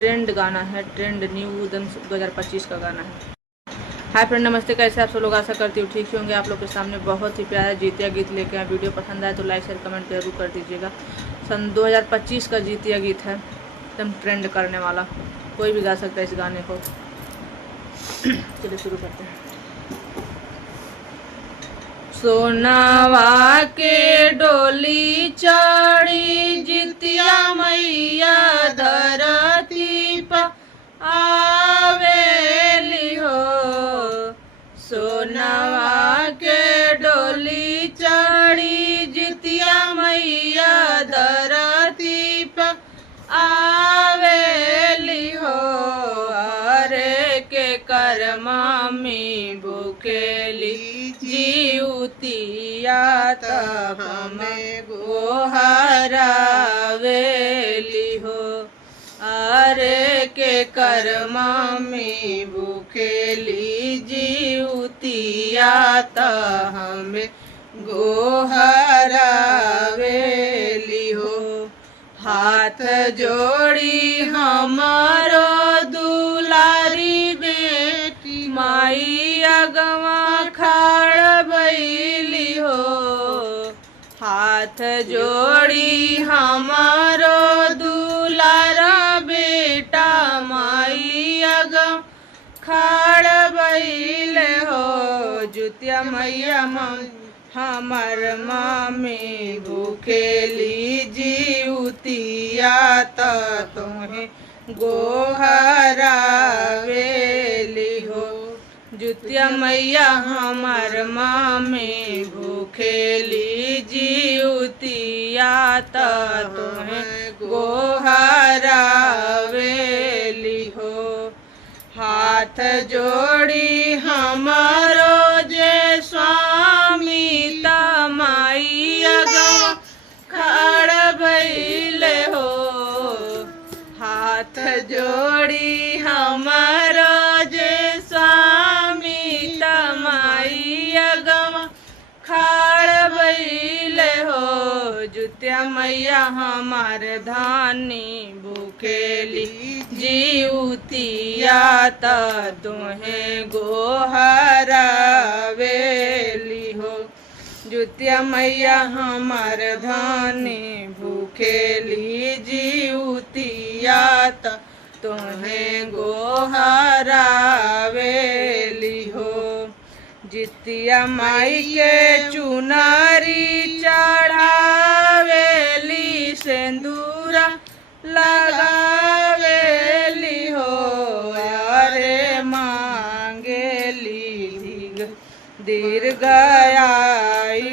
Trend गाना है, trend new 2025 का गाना है। हाय फ्रेंड, नमस्ते। कैसे आप सब लोग? आशा करती हूँ ठीक होंगे। आप लोग के सामने बहुत ही प्यारा जीतिया गीत लेके आए। वीडियो पसंद आए तो लाइक शेयर कमेंट जरूर कर दीजिएगा। सन 2025 का जीतिया गीत है, एकदम ट्रेंड करने वाला। कोई भी गा सकता है इस गाने को। चलिए शुरू करते हैं। सोनावा के डोली चढ़ी जितिया मैया धरती पर आवेली हो। सोनावा के डोली चढ़ी जितिया मैया धरती पर आवेली हो। अरे के कर्मा में भूखेली जीवतिया तब हमें गोहरावेली हो। अरे के कर्मा में भूखेली जीवतिया तब हमें गोहरावेली हो। हाथ जोड़ी हमारो दुलारी बेटी माई अगवा खाड़ बैली हो। हाथ जोड़ी हमारो दुलारा बेटा माई अगवा खाड़ बैले हो। जुतिया मैया हमर मामी भूखेली जीवतिया तुम्हें गोहरावेली हो। जुतिया मैया हमर मामी भूखेली जीवतिया तुम्हें गोहरावेली हो। हाथ जोड़ी हमारो जे स्वामी तमाई अगवा खड़ बैले हो। हाथ जोड़ी हमारो जे स्वामी तमाई अगवा खड़ बैले हो। जुतिया मैया हमार धानी भूखेली जीवतिया तुम्हें गोहरावेली हो। जुतिया मैया हमार धानी भूखेली जीवतिया तुम्हें गोहरावेली हो। जितिया माई के चुनारी चढ़ावेली सिंदूरा लगावेली हो। अरे मांगेली दीर्घ आयु